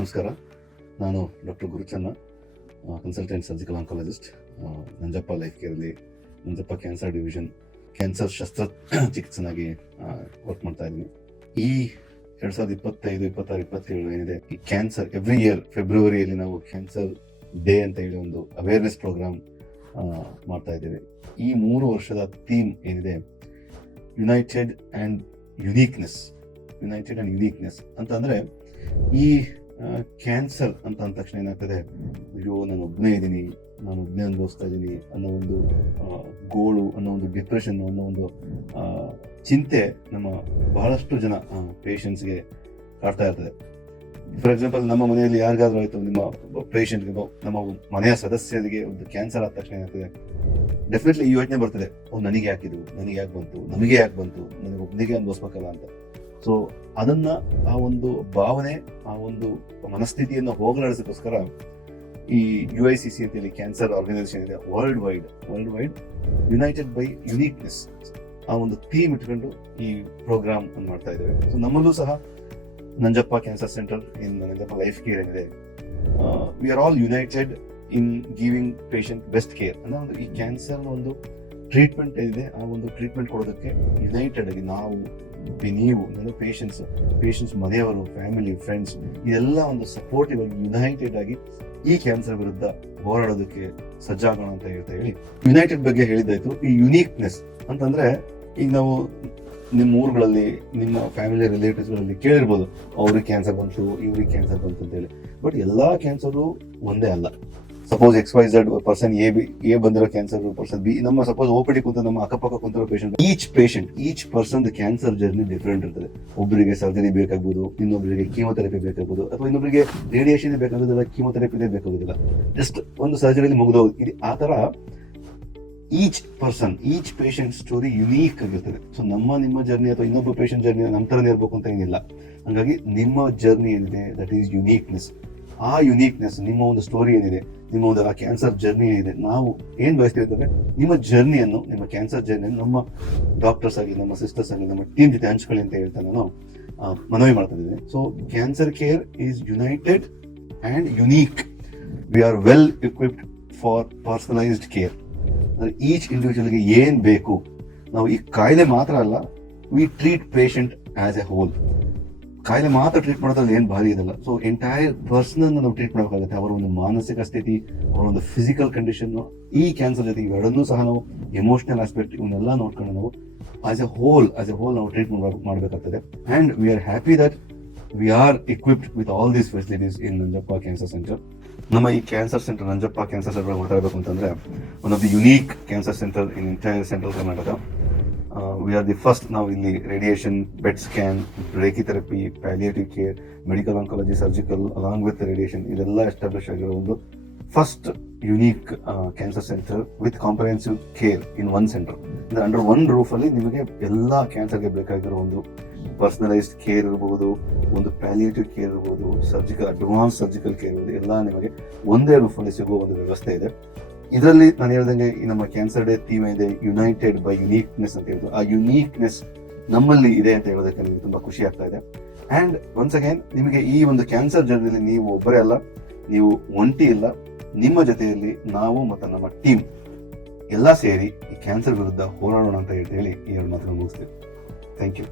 ನಮಸ್ಕಾರ. ನಾನು doctor Guruchanna, consultant surgical oncologist, Nanjappa life ಕೇರಲ್ಲಿ ನಂಜಪ್ಪ ಕ್ಯಾನ್ಸರ್ ಡಿವಿಷನ್ ಕ್ಯಾನ್ಸರ್ ಶಸ್ತ್ರಚಿಕಿತ್ಸನಾಗಿ ವರ್ಕ್ ಮಾಡ್ತಾ ಇದ್ದೀನಿ. ಈ 2025, 26, 27 ಏನಿದೆ, ಈ ಕ್ಯಾನ್ಸರ್ ಎವ್ರಿ ಇಯರ್ ಫೆಬ್ರವರಿಯಲ್ಲಿ ನಾವು ಕ್ಯಾನ್ಸರ್ ಡೇ ಅಂತ ಹೇಳಿ ಒಂದು ಅವೇರ್ನೆಸ್ ಪ್ರೋಗ್ರಾಮ್ ಮಾಡ್ತಾ ಇದ್ದೇವೆ. ಈ 3 ವರ್ಷದ ಥೀಮ್ ಏನಿದೆ, ಯುನೈಟೆಡ್ ಆ್ಯಂಡ್ ಯುನೀಕ್ನೆಸ್ ಅಂತ ಅಂದರೆ, ಈ ಕ್ಯಾನ್ಸರ್ ಅಂತ ಅಂದ ತಕ್ಷಣ ಏನಾಗ್ತದೆ, ಅಯ್ಯೋ ನಾನು ಒಬ್ಬನೇ ಇದ್ದೀನಿ, ನಾನು ಒಬ್ಬನೇ ಅನುಭವಿಸ್ತಾ ಇದ್ದೀನಿ ಅನ್ನೋ ಒಂದು ಗೋಳು, ಅನ್ನೋ ಒಂದು ಡಿಪ್ರೆಷನ್, ಅನ್ನೋ ಒಂದು ಚಿಂತೆ ನಮ್ಮ ಬಹಳಷ್ಟು ಜನ ಪೇಷಂಟ್ಸ್ಗೆ ಕಾಡ್ತಾ ಇರ್ತದೆ. ಫಾರ್ ಎಕ್ಸಾಂಪಲ್, ನಮ್ಮ ಮನೆಯಲ್ಲಿ ಯಾರಿಗಾದ್ರೂ ಆಯಿತು, ನಿಮ್ಮ ಪೇಷಂಟ್ಗೆ, ನಮ್ಮ ಮನೆಯ ಸದಸ್ಯರಿಗೆ ಒಂದು ಕ್ಯಾನ್ಸರ್ ಆದ ತಕ್ಷಣ ಏನಾಗ್ತದೆ, ಡೆಫಿನೆಟ್ಲಿ ಈ ಯೋಚನೆ ಬರ್ತದೆ, ನನಗೆ ಯಾಕಿದು, ನನಗೆ ಯಾಕೆ ಬಂತು, ನಮಗೆ ಯಾಕೆ ಬಂತು, ನನಗೆ ಒಬ್ಬನಿಗೆ ಅನುಭವಿಸ್ಬೇಕಲ್ಲ ಅಂತ. ಸೊ ಅದನ್ನ, ಆ ಒಂದು ಭಾವನೆ, ಆ ಒಂದು ಮನಸ್ಥಿತಿಯನ್ನು ಹೋಗಲಾಡಿಸೋಕ್ಕೋಸ್ಕರ ಈ UICC ಅಂತೇಳಿ ಕ್ಯಾನ್ಸರ್ ಆರ್ಗನೈಸೇಷನ್ ಇದೆ, world wide United by uniqueness, ಆ ಒಂದು ಥೀಮ್ ಇಟ್ಕೊಂಡು ಈ ಪ್ರೋಗ್ರಾಮ್ ಅನ್ನು ಮಾಡ್ತಾ ಇದ್ದೇವೆ. ಸೊ ನಮ್ಮಲ್ಲೂ ಸಹ Nanjappa cancer centre in Nanjappa life care ಏನಿದೆ, we are all united in giving patient best care ಅನ್ನೋ ಒಂದು, ಈ ಕ್ಯಾನ್ಸರ್ ಒಂದು ಟ್ರೀಟ್ಮೆಂಟ್ ಏನಿದೆ, ಆ ಒಂದು ಟ್ರೀಟ್ಮೆಂಟ್ ಕೊಡೋದಕ್ಕೆ ಯುನೈಟೆಡ್ ಆಗಿ ನಾವು, ನೀವು, ಪೇಷಂಟ್ಸ್ ಮನೆಯವರು, ಫ್ಯಾಮಿಲಿ, ಫ್ರೆಂಡ್ಸ್, ಇದೆಲ್ಲ ಒಂದು ಸಪೋರ್ಟಿವ್ ಆಗಿ ಯುನೈಟೆಡ್ ಆಗಿ ಈ ಕ್ಯಾನ್ಸರ್ ವಿರುದ್ಧ ಹೋರಾಡೋದಕ್ಕೆ ಸಜ್ಜಾಗೋಣ ಅಂತ ಹೇಳಿ ಯುನೈಟೆಡ್ ಬಗ್ಗೆ ಹೇಳಿದ್ದಾಯ್ತು. ಈ ಯುನೀಕ್ನೆಸ್ ಅಂತಂದ್ರೆ, ಈಗ ನಾವು ನಿಮ್ಮ ಊರುಗಳಲ್ಲಿ, ನಿಮ್ಮ ಫ್ಯಾಮಿಲಿ ರಿಲೇಟಿವ್ಸ್ಗಳಲ್ಲಿ ಕೇಳಿರ್ಬೋದು, ಅವ್ರಿಗೆ ಕ್ಯಾನ್ಸರ್ ಬಂತು, ಇವ್ರಿಗೆ ಕ್ಯಾನ್ಸರ್ ಬಂತು ಅಂತ ಹೇಳಿ. ಬಟ್ ಎಲ್ಲಾ ಕ್ಯಾನ್ಸರು ಒಂದೇ ಅಲ್ಲ. ಸಪೋಸ್ XYZ ಪರ್ಸನ್ ಎ ಬಂದಿರೋ ಕ್ಯಾನ್ಸರ್, ಪರ್ಸನ್ ಬಿ, ನಮ್ಮ ಸಪೋಸ್ OPD ಕುಂತ ನಮ್ಮ ಅಕ್ಕಪಕ್ಕ ಕುಂತಿರೋ each person cancer journey different ಇರ್ತದೆ. ಒಬ್ಬರಿಗೆ ಸರ್ಜರಿ ಬೇಕಾಗ್ಬೋದು, ಇನ್ನೊಬ್ಬರಿಗೆ ಕೀಮೊಥೆರಪಿ ಬೇಕಾಗ್ಬೋದು, ಅಥವಾ ಇನ್ನೊಬ್ಬರಿಗೆ ರೇಡಿಯೇಷನ್ ಬೇಕಾಗೋದಿಲ್ಲ, ಕೀಮೊಥೆರಪಿನೇ ಬೇಕಾಗೋದಿಲ್ಲ, ಜಸ್ಟ್ ಒಂದು ಸರ್ಜರಿಯಲ್ಲಿ ಮುಗಿದೋದು. ಇದು ಆ ತರ ಈಚ್ ಪೇಷಂಟ್ ಸ್ಟೋರಿ ಯುನೀಕ್ ಆಗಿರ್ತದೆ. ಸೊ ನಿಮ್ಮ ಜರ್ನಿ ಅಥವಾ ಇನ್ನೊಬ್ಬ ಪೇಷಂಟ್ ಜರ್ನಿ ನಮ್ಮ ಥರನೇ ಇರಬೇಕು ಅಂತ ಏನಿಲ್ಲ. ಹಾಗಾಗಿ ನಿಮ್ಮ ಜರ್ನಿ ಏನಿದೆ, ದಟ್ ಈಸ್ ಯುನೀಕ್ನೆಸ್. ಆ ಯುನೀಕ್ನೆಸ್, ನಿಮ್ಮ ಒಂದು ಸ್ಟೋರಿ ಏನಿದೆ, ನಿಮ್ಮ ಒಂದು ಆ ಕ್ಯಾನ್ಸರ್ ಜರ್ನಿ ಏನಿದೆ, ನಾವು ಏನ್ ಬಯಸ್ತೀವಿ ಅಂತಂದ್ರೆ, ನಿಮ್ಮ ಜರ್ನಿಯನ್ನು, ನಿಮ್ಮ ಕ್ಯಾನ್ಸರ್ ಜರ್ನಿಯನ್ನು ನಮ್ಮ ಡಾಕ್ಟರ್ಸ್ ಆಗಿ, ನಮ್ಮ ಸಿಸ್ಟರ್ಸ್ ಆಗಿ, ನಮ್ಮ ಟೀಮ್ ಜೊತೆ ಹಂಚ್ಕೊಳ್ಳಿ ಅಂತ ಹೇಳ್ತಾ ನಾನು ಮನವಿ ಮಾಡ್ತಾ ಇದ್ದೀನಿ. So cancer care is united and unique. We are well equipped for personalised care. ಅಂದ್ರೆ ಈಚ್ ಇಂಡಿವಿಜುವಲ್ಗೆ ಏನ್ ಬೇಕು, ನಾವು ಈ ಕಾಯಿಲೆ ಮಾತ್ರ ಅಲ್ಲ, we treat patient as a whole. ಕಾಯಿಲೆ ಮಾತ್ರ ಟ್ರೀಟ್ ಮಾಡೋದ್ರಲ್ಲಿ ಏನ್ ಭಾರಿ ಇದಲ್ಲ. ಸೊ ಎಂಟೈರ್ ಪರ್ಸನ್ ಅನ್ನು ನಾವು ಟ್ರೀಟ್ ಮಾಡಬೇಕಾಗುತ್ತೆ. ಅವರ ಒಂದು ಮಾನಸಿಕ ಸ್ಥಿತಿ, ಅವರ ಒಂದು ಫಿಸಿಕಲ್ ಕಂಡೀಷನ್, ಈ ಕ್ಯಾನ್ಸರ್ ಜೊತೆ ಇವೆರಡನ್ನೂ ಸಹ ನಾವು, ಎಮೋಷನಲ್ ಆಸ್ಪೆಕ್ಟ್, ಇವನ್ನೆಲ್ಲ ನೋಡ್ಕೊಂಡು ನಾವು ಆಸ್ ಎ ಹೋಲ್ ನಾವು ಟ್ರೀಟ್ ಮಾಡಬೇಕಾಗ್ತದೆ. And we are happy that we are equipped with all these facilities in Nanjappa cancer centre. ನಮ್ಮ ಈ cancer centre, Nanjappa cancer centre ಮಾತಾಡಬೇಕು ಅಂತಂದ್ರೆ, one of the unique cancer centre in entire central Karnataka. We are the first now in the radiation, PET scan, brachytherapy, palliative care, medical oncology, surgical, along with the radiation, ಇದೆಲ್ಲ establish ಆಗಿರೋ ಒಂದು first unique cancer centre with comprehensive care in one centre. ಅಂದ್ರೆ under one roof ಅಲ್ಲಿ ನಿಮಗೆ ಎಲ್ಲ ಕ್ಯಾನ್ಸರ್ಗೆ ಬೇಕಾಗಿರೋ ಒಂದು ಪರ್ಸನಲೈಸ್ಡ್ ಕೇರ್ ಇರ್ಬೋದು, ಒಂದು ಪ್ಯಾಲಿಯೇಟಿವ್ ಕೇರ್ ಇರ್ಬೋದು, ಅಡ್ವಾನ್ಸ್ ಸರ್ಜಿಕಲ್ ಕೇರ್ ಇರ್ಬೋದು, ಎಲ್ಲ ನಿಮಗೆ ಒಂದೇ ರೂಫ್ ಅಲ್ಲಿ ಸಿಗುವ ಒಂದು ವ್ಯವಸ್ಥೆ ಇದೆ. ಇದರಲ್ಲಿ ನಾನು ಹೇಳ್ದಂಗೆ, ಈ ನಮ್ಮ ಕ್ಯಾನ್ಸರ್ ಡೇ ಥೀಮ್ ಇದೆ, ಯುನೈಟೆಡ್ ಬೈ ಯುನೀಕ್ನೆಸ್ ಅಂತ ಹೇಳಿದ್ರು. ಆ ಯುನೀಕ್ನೆಸ್ ನಮ್ಮಲ್ಲಿ ಇದೆ ಅಂತ ಹೇಳೋದಕ್ಕೆ ನನಗೆ ತುಂಬಾ ಖುಷಿ ಆಗ್ತಾ ಇದೆ. ಅಂಡ್ ಒನ್ಸ್ ಅಗೇನ್, ನಿಮಗೆ ಈ ಒಂದು ಕ್ಯಾನ್ಸರ್ ಜರ್ನಿಯಲ್ಲಿ ನೀವು ಒಬ್ಬರೇ ಅಲ್ಲ, ನೀವು ಒಂಟಿ ಇಲ್ಲ, ನಿಮ್ಮ ಜೊತೆಯಲ್ಲಿ ನಾವು ಮತ್ತು ನಮ್ಮ ಟೀಮ್ ಎಲ್ಲ ಸೇರಿ ಈ ಕ್ಯಾನ್ಸರ್ ವಿರುದ್ಧ ಹೋರಾಡೋಣ ಅಂತ ಹೇಳಿ ಈ 2 ಮಾತನ್ನು ಮುಗಿಸ್ತೀವಿ. Thank you.